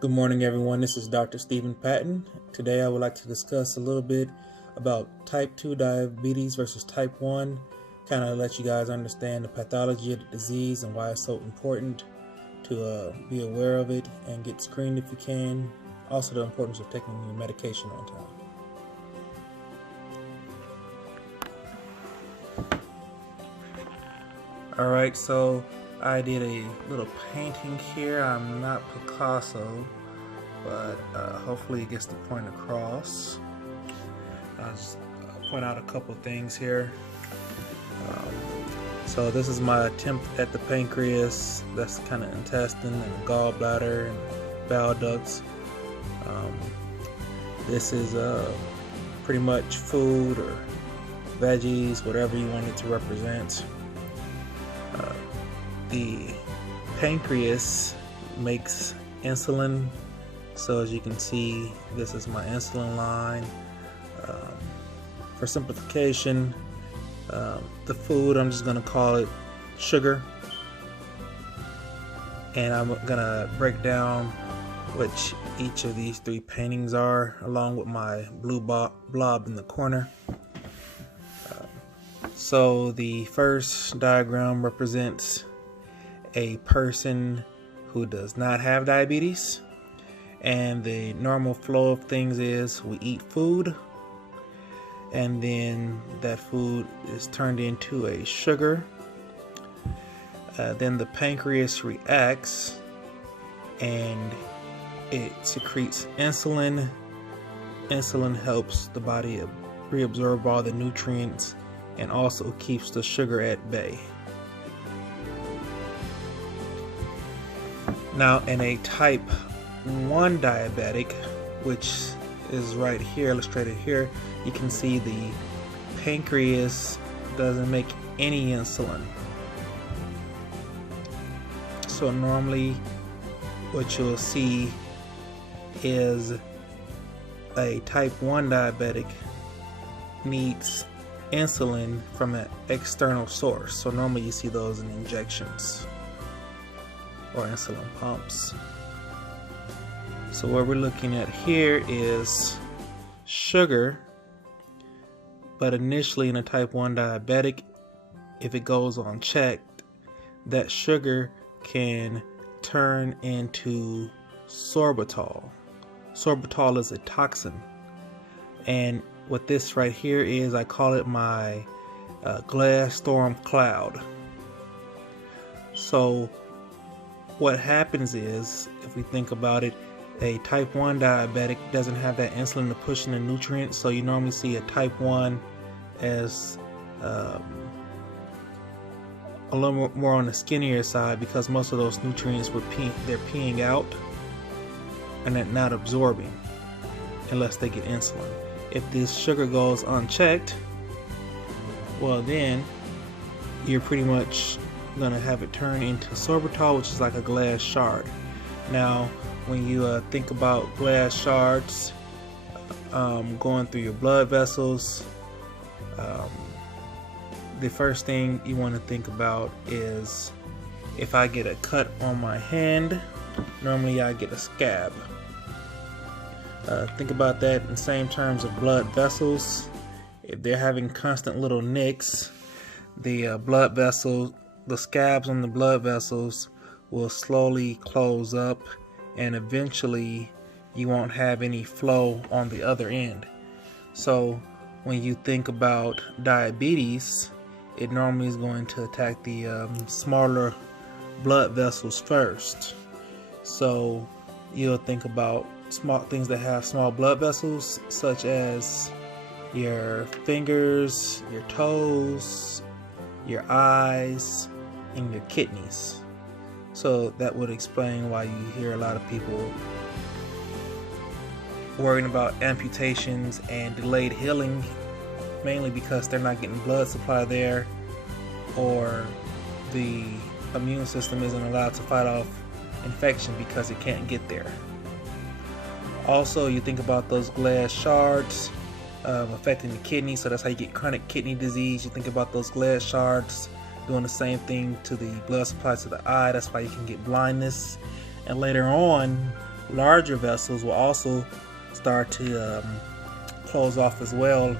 Good morning, everyone. This is Dr. Stephen Patton. Today, I would like to discuss a little bit about type 2 diabetes versus type 1, kind of let you guys understand the pathology of the disease and why it's so important to be aware of it and get screened if you can. Also, the importance of taking your medication on time. Alright, so I did a little painting here. I'm not Picasso, but hopefully it gets the point across. I'll just point out a couple things here. So this is my attempt at the pancreas. That's kind of intestine and gallbladder and bile ducts. This is pretty much food or veggies, whatever you want it to represent. The pancreas makes insulin, so as you can see, this is my insulin line. For simplification, the food, I'm just going to call it sugar, and I'm going to break down which each of these three paintings are, along with my blue blob in the corner. So the first diagram represents a person who does not have diabetes, and the normal flow of things is we eat food, and then that food is turned into a sugar. Then the pancreas reacts and it secretes insulin. Insulin helps the body reabsorb all the nutrients and also keeps the sugar at bay. Now, in a type 1 diabetic, which is right here, illustrated here, you can see the pancreas doesn't make any insulin. So normally what you'll see is a type 1 diabetic needs insulin from an external source. So normally you see those in injections or insulin pumps. So what we're looking at here is sugar, but initially in a type 1 diabetic, if it goes unchecked, that sugar can turn into sorbitol. Sorbitol is a toxin, and what this right here is, I call it my glass storm cloud. So what happens is, if we think about it, a type 1 diabetic doesn't have that insulin to push in the nutrients, so you normally see a type 1 as a little more on the skinnier side, because most of those nutrients they're peeing out and they're not absorbing unless they get insulin. If this sugar goes unchecked, well then you're pretty much going to have it turn into sorbitol, which is like a glass shard. Now when you think about glass shards going through your blood vessels, the first thing you want to think about is, if I get a cut on my hand, normally I get a scab. Think about that in the same terms of blood vessels. If they're having constant little nicks, the blood vessel, the scabs on the blood vessels will slowly close up, and eventually you won't have any flow on the other end. So when you think about diabetes, it normally is going to attack the smaller blood vessels first. So you'll think about small things that have small blood vessels, such as your fingers, your toes, your eyes, and your kidneys. So that would explain why you hear a lot of people worrying about amputations and delayed healing, mainly because they're not getting blood supply there, or the immune system isn't allowed to fight off infection because it can't get there. Also, you think about those glass shards affecting the kidney, so that's how you get chronic kidney disease. You think about those glass shards doing the same thing to the blood supply to the eye, that's why you can get blindness. And later on, larger vessels will also start to close off as well,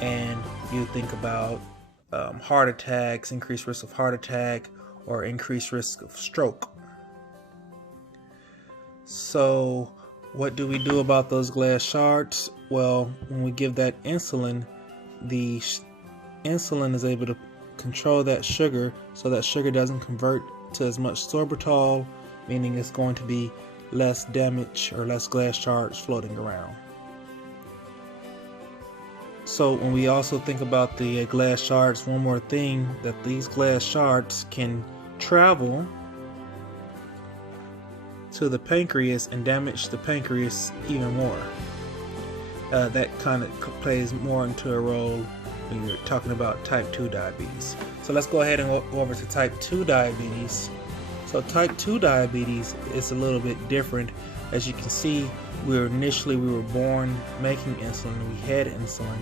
and you think about heart attacks, increased risk of heart attack, or increased risk of stroke. So what do we do about those glass shards? Well, when we give that insulin, the insulin is able to control that sugar so that sugar doesn't convert to as much sorbitol, meaning it's going to be less damage or less glass shards floating around. So when we also think about the glass shards, one more thing, that these glass shards can travel to the pancreas and damage the pancreas even more. That kind of plays more into a role when you're talking about type 2 diabetes. So let's go ahead and go over to type 2 diabetes. So type 2 diabetes is a little bit different. As you can see, we were born making insulin. We had insulin,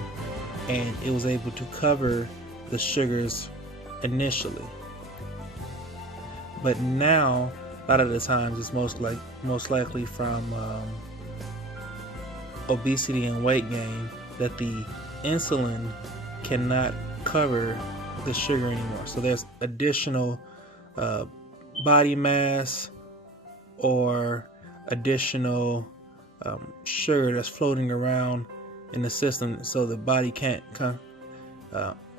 and it was able to cover the sugars initially. But now, a lot of the times, it's most likely from obesity and weight gain that the insulin cannot cover the sugar anymore. So there's additional body mass or additional sugar that's floating around in the system, so the body can't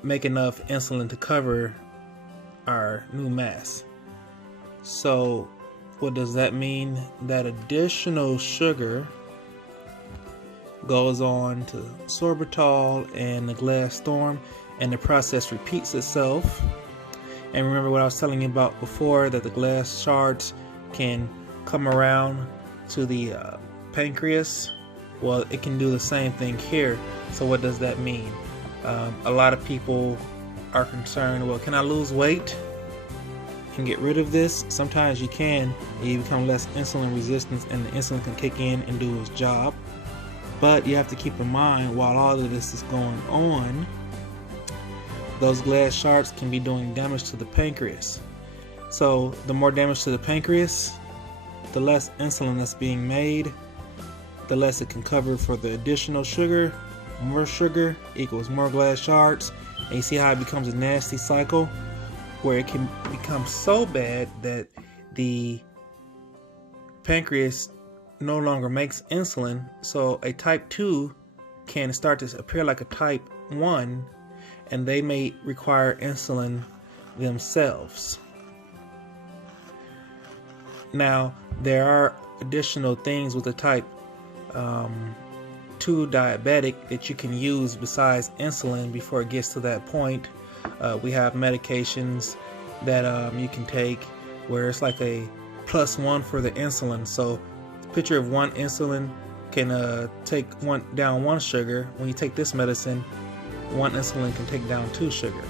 make enough insulin to cover our new mass. So what does that mean? That additional sugar goes on to sorbitol and the glass storm, and the process repeats itself. And remember what I was telling you about before, that the glass shards can come around to the pancreas. Well, it can do the same thing here. So what does that mean? A lot of people are concerned, well, can I lose weight and get rid of this? Sometimes you can. You become less insulin resistant and the insulin can kick in and do its job. But you have to keep in mind, while all of this is going on, those glass shards can be doing damage to the pancreas. So the more damage to the pancreas, the less insulin that's being made, the less it can cover for the additional sugar. More sugar equals more glass shards. And you see how it becomes a nasty cycle where it can become so bad that the pancreas no longer makes insulin. So a type 2 can start to appear like a type 1, and they may require insulin themselves. Now, there are additional things with the type 2 diabetic that you can use besides insulin before it gets to that point. We have medications that you can take where it's like a +1 for the insulin. So picture of one insulin can take down one sugar. When you take this medicine, one insulin can take down 2 sugar.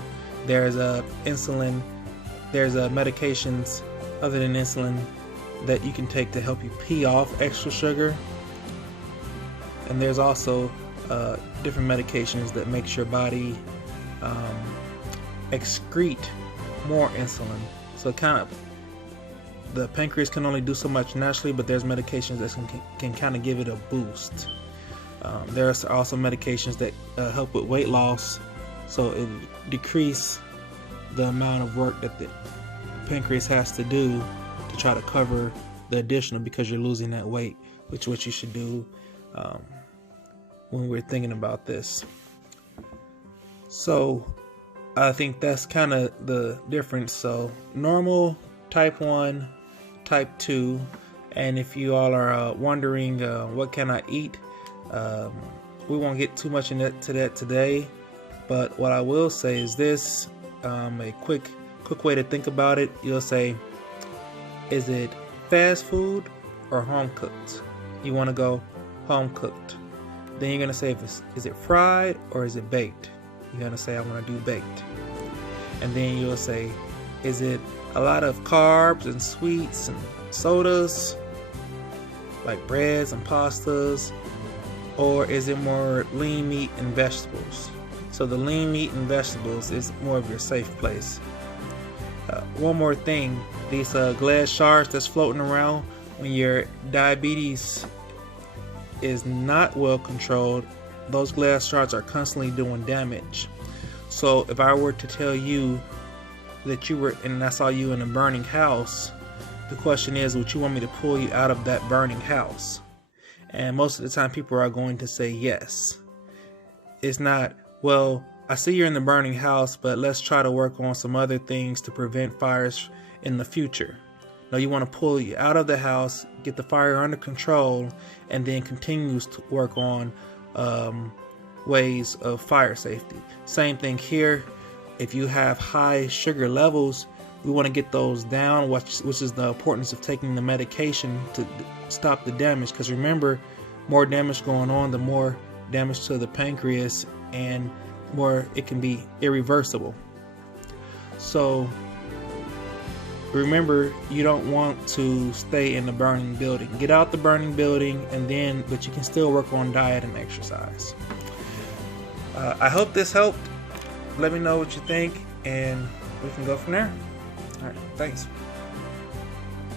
There's medications other than insulin that you can take to help you pee off extra sugar. And there's also different medications that makes your body excrete more insulin. So the pancreas can only do so much naturally, but there's medications that can kind of give it a boost. There's also medications that help with weight loss, so it decrease the amount of work that the pancreas has to do to try to cover the additional, because you're losing that weight, which is what you should do when we're thinking about this. So I think that's kind of the difference. So normal, type 1, type 2, and if you all are wondering what can I eat, we won't get too much into that today, but what I will say is this, a quick way to think about it. You'll say, is it fast food or home cooked? You want to go home cooked. Then you're going to say, is it fried or is it baked? You're going to say, I want to do baked. And then you'll say, is it a lot of carbs and sweets and sodas, like breads and pastas, or is it more lean meat and vegetables? So the lean meat and vegetables is more of your safe place. One more thing, these glass shards that's floating around, When your diabetes is not well controlled, those glass shards are constantly doing damage. So if I were to tell you that you were, and I saw you in a burning house, the question is, would you want me to pull you out of that burning house? And most of the time people are going to say yes. It's not, well, I see you're in the burning house, but let's try to work on some other things to prevent fires in the future. No, you want to pull you out of the house, get the fire under control, and then continues to work on ways of fire safety. Same thing here. If you have high sugar levels, we want to get those down, which is the importance of taking the medication to stop the damage. Because remember, more damage going on, the more damage to the pancreas, and more it can be irreversible. So remember, you don't want to stay in the burning building. Get out the burning building, but you can still work on diet and exercise. I hope this helped. Let me know what you think, and we can go from there. All right, thanks.